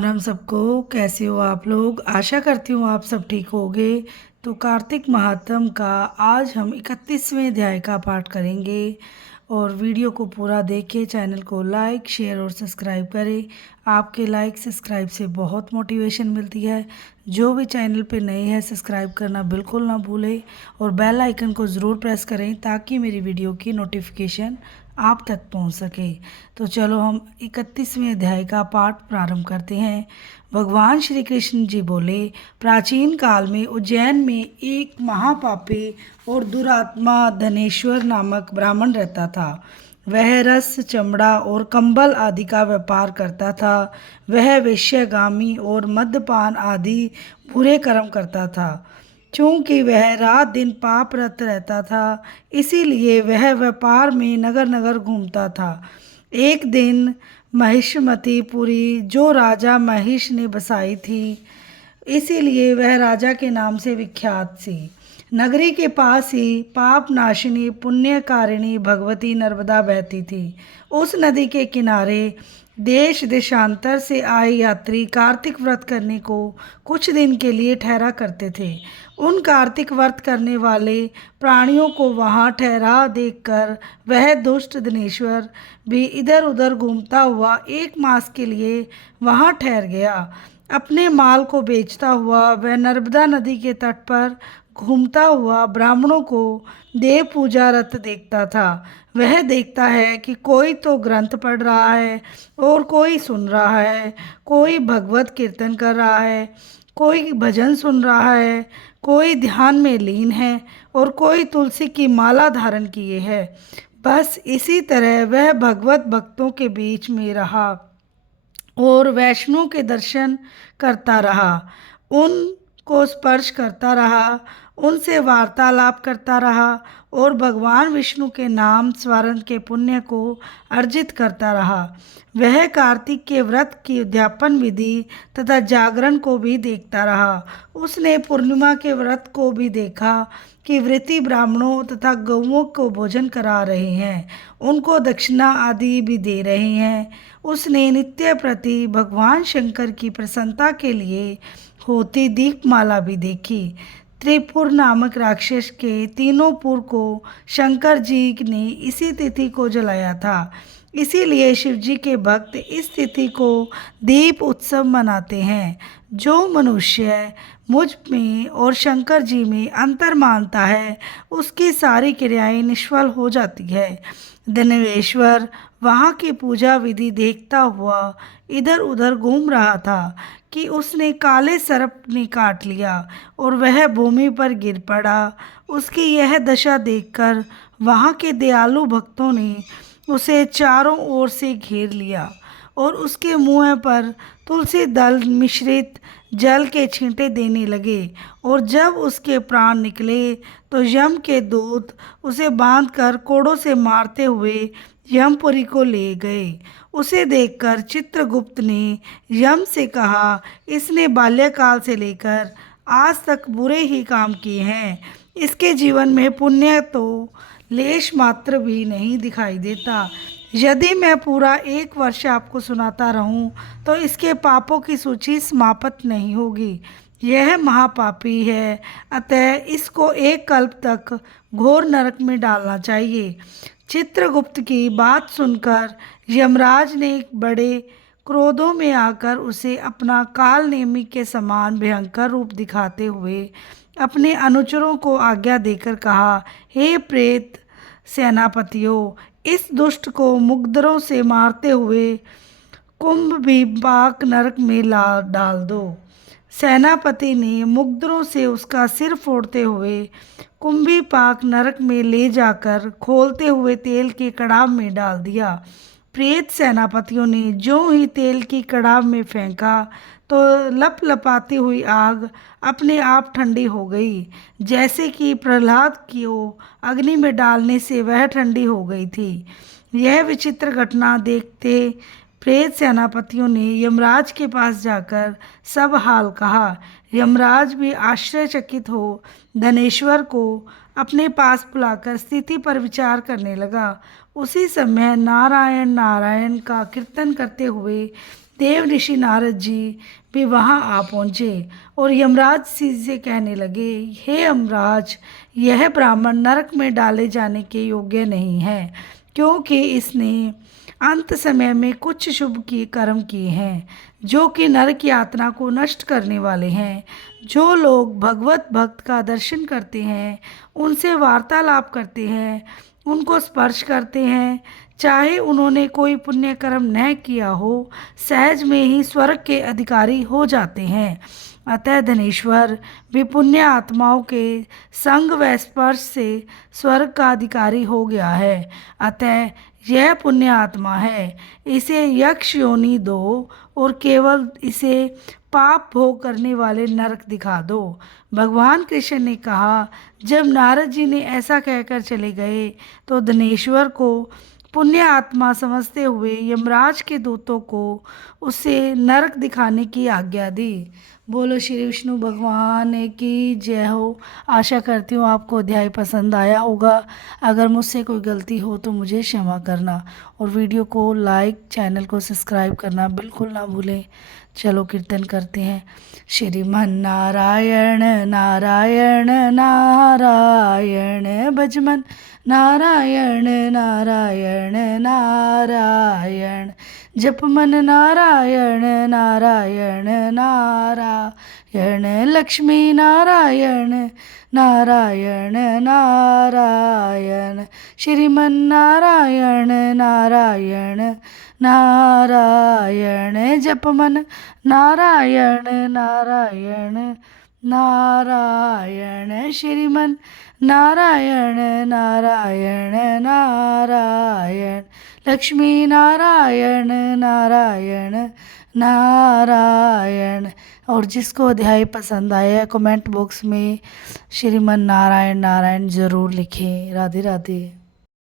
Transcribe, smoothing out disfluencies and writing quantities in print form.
राम सबको। कैसे हो आप लोग? आशा करती हूँ आप सब ठीक होगे। तो कार्तिक महात्म का आज हम 31वें अध्याय का पाठ करेंगे और वीडियो को पूरा देखें। चैनल को लाइक शेयर और सब्सक्राइब करें। आपके लाइक सब्सक्राइब से बहुत मोटिवेशन मिलती है। जो भी चैनल पे नए हैं सब्सक्राइब करना बिल्कुल ना भूलें और बेल आइकन को ज़रूर प्रेस करें ताकि मेरी वीडियो की नोटिफिकेशन आप तक पहुंच सके। तो चलो हम 31वें अध्याय का पाठ प्रारंभ करते हैं। भगवान श्री कृष्ण जी बोले, प्राचीन काल में उज्जैन में एक महापापी और दुरात्मा धनेश्वर नामक ब्राह्मण रहता था। वह रस, चमड़ा और कंबल आदि का व्यापार करता था। वह वेश्यागामी और मद्यपान आदि बुरे कर्म करता था। चूंकि वह रात दिन पापरत रहता था, इसीलिए वह व्यापार में नगर नगर घूमता था। एक दिन महिषमतीपुरी जो राजा महिष ने बसाई थी, इसीलिए वह राजा के नाम से विख्यात थी। नगरी के पास ही पाप नाशिनी पुण्यकारिणी भगवती नर्मदा बहती थी। उस नदी के किनारे देश देशांतर से आए यात्री कार्तिक व्रत करने को कुछ दिन के लिए ठहरा करते थे। उन कार्तिक व्रत करने वाले प्राणियों को वहां ठहरा देखकर वह दुष्ट दिनेश्वर भी इधर उधर घूमता हुआ 1 मास के लिए वहां ठहर गया। अपने माल को बेचता हुआ वह नर्मदा नदी के तट पर घूमता हुआ ब्राह्मणों को देव पूजा रत देखता था। वह देखता है कि कोई तो ग्रंथ पढ़ रहा है और कोई सुन रहा है, कोई भगवत कीर्तन कर रहा है, कोई भजन सुन रहा है, कोई ध्यान में लीन है और कोई तुलसी की माला धारण किए है। बस इसी तरह वह भगवत भक्तों के बीच में रहा और वैष्णव के दर्शन करता रहा, उनको स्पर्श करता रहा, उनसे वार्तालाप करता रहा और भगवान विष्णु के नाम स्मरण के पुण्य को अर्जित करता रहा। वह कार्तिक के व्रत की उद्यापन विधि तथा जागरण को भी देखता रहा। उसने पूर्णिमा के व्रत को भी देखा कि व्रती ब्राह्मणों तथा गौओं को भोजन करा रहे हैं, उनको दक्षिणा आदि भी दे रहे हैं। उसने नित्य प्रति भगवान शंकर की प्रसन्नता के लिए होती दीपमाला भी देखी। त्रिपुर नामक राक्षस के तीनों पुर को शंकर जी ने इसी तिथि को जलाया था। इसीलिए शिव जी के भक्त इस तिथि को दीप उत्सव मनाते हैं। जो मनुष्य मुझ में और शंकर जी में अंतर मानता है, उसकी सारी क्रियाएं निष्फल हो जाती है। धनेश्वर वहाँ की पूजा विधि देखता हुआ इधर उधर घूम रहा था कि उसने काले सर्प ने काट लिया और वह भूमि पर गिर पड़ा। उसकी यह दशा देखकर वहाँ के दयालु भक्तों ने उसे चारों ओर से घेर लिया और उसके मुंह पर तुलसी दल मिश्रित जल के छींटे देने लगे। और जब उसके प्राण निकले तो यम के दूत उसे बांधकर कोड़ों से मारते हुए यमपुरी को ले गए। उसे देखकर चित्रगुप्त ने यम से कहा, इसने बाल्यकाल से लेकर आज तक बुरे ही काम किए हैं। इसके जीवन में पुण्य तो लेश मात्र भी नहीं दिखाई देता। यदि मैं पूरा 1 वर्ष आपको सुनाता रहूं तो इसके पापों की सूची समाप्त नहीं होगी। यह महापापी है, अतः इसको 1 कल्प तक घोर नरक में डालना चाहिए। चित्रगुप्त की बात सुनकर यमराज ने बड़े क्रोधों में आकर उसे अपना काल नेमी के समान भयंकर रूप दिखाते हुए अपने अनुचरों को आज्ञा देकर कहा, हे प्रेत सेनापतियों, इस दुष्ट को मुग्धरों से मारते हुए कुंभ विपाक नरक में ला डाल दो। सेनापति ने मुग्धरों से उसका सिर फोड़ते हुए कुंभीपाक नरक में ले जाकर खोलते हुए तेल के कड़ाव में डाल दिया। प्रेत सेनापतियों ने जो ही तेल की कड़ाव में फेंका तो लपलपाती हुई आग अपने आप ठंडी हो गई, जैसे कि प्रहलाद को अग्नि में डालने से वह ठंडी हो गई थी। यह विचित्र घटना देखते प्रेत सेनापतियों ने यमराज के पास जाकर सब हाल कहा। यमराज भी आश्चर्यचकित हो धनेश्वर को अपने पास बुलाकर स्थिति पर विचार करने लगा। उसी समय नारायण नारायण का कीर्तन करते हुए देव ऋषि नारद जी भी वहां आ पहुँचे और यमराज से कहने लगे, हे यमराज, यह ब्राह्मण नरक में डाले जाने के योग्य नहीं है, क्योंकि इसने अंत समय में कुछ शुभ की कर्म किए हैं जो कि नरक यातना को नष्ट करने वाले हैं। जो लोग भगवत भक्त का दर्शन करते हैं, उनसे वार्तालाप करते हैं, उनको स्पर्श करते हैं, चाहे उन्होंने कोई पुण्य कर्म न किया हो, सहज में ही स्वर्ग के अधिकारी हो जाते हैं। अतः धनेश्वर भी पुण्य आत्माओं के संग व स्पर्श से स्वर्ग का अधिकारी हो गया है। अतः यह पुण्य आत्मा है, इसे यक्ष योनि दो और केवल इसे पाप भोग करने वाले नरक दिखा दो। भगवान कृष्ण ने कहा, जब नारद जी ने ऐसा कहकर चले गए तो धनेश्वर को पुण्य आत्मा समझते हुए यमराज के दूतों को उसे नरक दिखाने की आज्ञा दी। बोलो श्री विष्णु भगवान की जय हो। आशा करती हूँ आपको अध्याय पसंद आया होगा। अगर मुझसे कोई गलती हो तो मुझे क्षमा करना और वीडियो को लाइक, चैनल को सब्सक्राइब करना बिल्कुल ना भूलें। चलो कीर्तन करते हैं। श्रीमन नारायण नारायण नारायण भजमन नारायण नारायण नारायण जप मन नारायण नारायण नारायण लक्ष्मी नारायण नारायण नारायण श्रीमन नारायण नारायण नारायण जप मन नारायण नारायण नारायण श्रीमन नारायण नारायण नारायण लक्ष्मी नारायण नारायण नारायण। और जिसको अध्याय पसंद आया कमेंट बॉक्स में श्रीमन नारायण नारायण ज़रूर लिखें। राधे राधे।